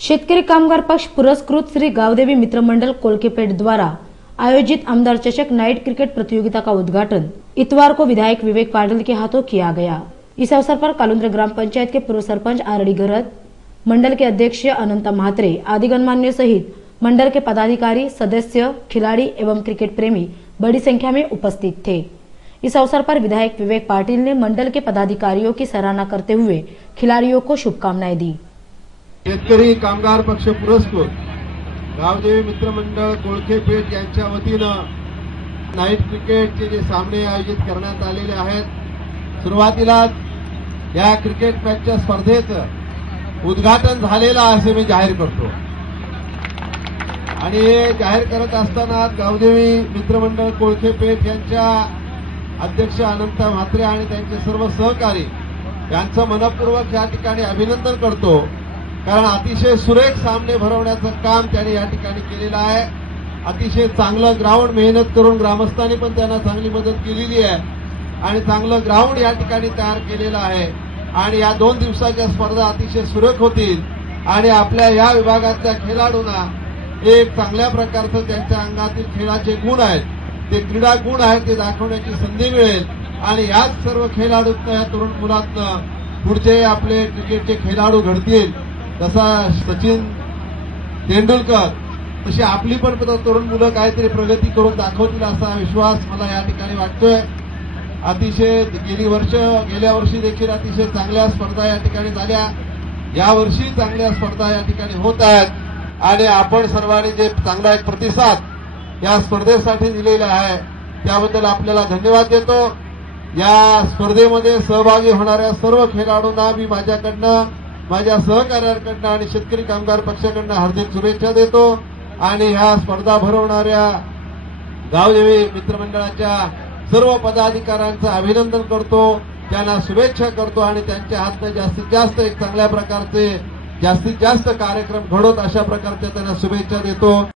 शेतकरी कामगार पक्ष पुरस्कृत श्री गावदेवी मित्र मंडल कोलकेपेट द्वारा आयोजित आमदार चषक नाइट क्रिकेट प्रतियोगिता का उद्घाटन इतवार को विधायक विवेक पाटिल के हाथों किया गया। इस अवसर पर कालुंद्र ग्राम पंचायत के पूर्व सरपंच आरडी गरत, मंडल के अध्यक्ष अनंता महात्रे आदि गणमान्य सहित मंडल के पदाधिकारी, सदस्य, खिलाड़ी एवं क्रिकेट प्रेमी बड़ी संख्या में उपस्थित थे। इस अवसर पर विधायक विवेक पाटिल ने मंडल के पदाधिकारियों की सराहना करते हुए खिलाड़ियों को शुभकामनाएं दी। शेतकरी कामगार पक्ष पुरस्कृत गावदेवी मित्र मंडळ कोळखेपेठ यांच्या वतीनं नाईट क्रिकेटचे जे सामने आयोजित करण्यात आलेले आहेत। सुरुवातीला या क्रिकेट मॅचच्या स्पर्धेचं उद्घाटन झालेलं असे मी जाहीर करतो आणि हे जाहीर करत असताना गावदेवी मित्र मंडळ कोळखेपेठ यांच्या अध्यक्ष अनंता म्हात्रे आणि त्यांचे सर्व सहकारी यांचं मनपूर्वक या ठिकाणी अभिनंदन करतो, कारण अतिशय सुरेख सामने भरवण्याचं काम त्यांनी या ठिकाणी केलेलं आहे। अतिशय चांगलं ग्राउंड मेहनत करून ग्रामस्थांनी पण त्यांना चांगली मदत केलेली आहे आणि चांगलं ग्राउंड या ठिकाणी तयार केलेलं आहे आणि या 2 दिवसाच्या स्पर्धा अतिशय सुरेख होतील आणि आपल्या या विभागातल्या खेळाडूंना एक चांगल्या प्रकारचं त्यांच्या अंगातील खेळाचे गुण आहेत, ते क्रीडा गुण आहेत, ते दाखवण्याची संधी मिळेल आणि याच सर्व खेळाडूंना, या तरुण मुलांना पुढचे आपले क्रिकेटचे खेळाडू घडतील। जसा सचिन तेंडुलकर तशी आपली पण तरुण मुलं काहीतरी प्रगती करून दाखवतील असा विश्वास मला या ठिकाणी वाटतोय। अतिशय गेल्या वर्षी देखील अतिशय चांगल्या स्पर्धा या ठिकाणी झाल्या, यावर्षी चांगल्या स्पर्धा या ठिकाणी होत आहेत आणि आपण सर्वांनी जे चांगला एक प्रतिसाद या स्पर्धेसाठी दिलेला आहे त्याबद्दल आपल्याला धन्यवाद देतो। या स्पर्धेमध्ये सहभागी होणाऱ्या सर्व खेळाडूंना मी माझ्याकडनं, माझ्या सहकार्यांकडनं आणि शेतकरी कामगार पक्षाकडनं हार्दिक शुभेच्छा देतो आणि ह्या स्पर्धा भरवणाऱ्या गावदेवी मित्रमंडळाच्या सर्व पदाधिकाऱ्यांचं अभिनंदन करतो, त्यांना शुभेच्छा करतो आणि त्यांच्या हातनं जास्तीत जास्त एक चांगल्या प्रकारचे जास्तीत जास्त कार्यक्रम घडवत अशा प्रकारच्या त्यांना शुभेच्छा देतो।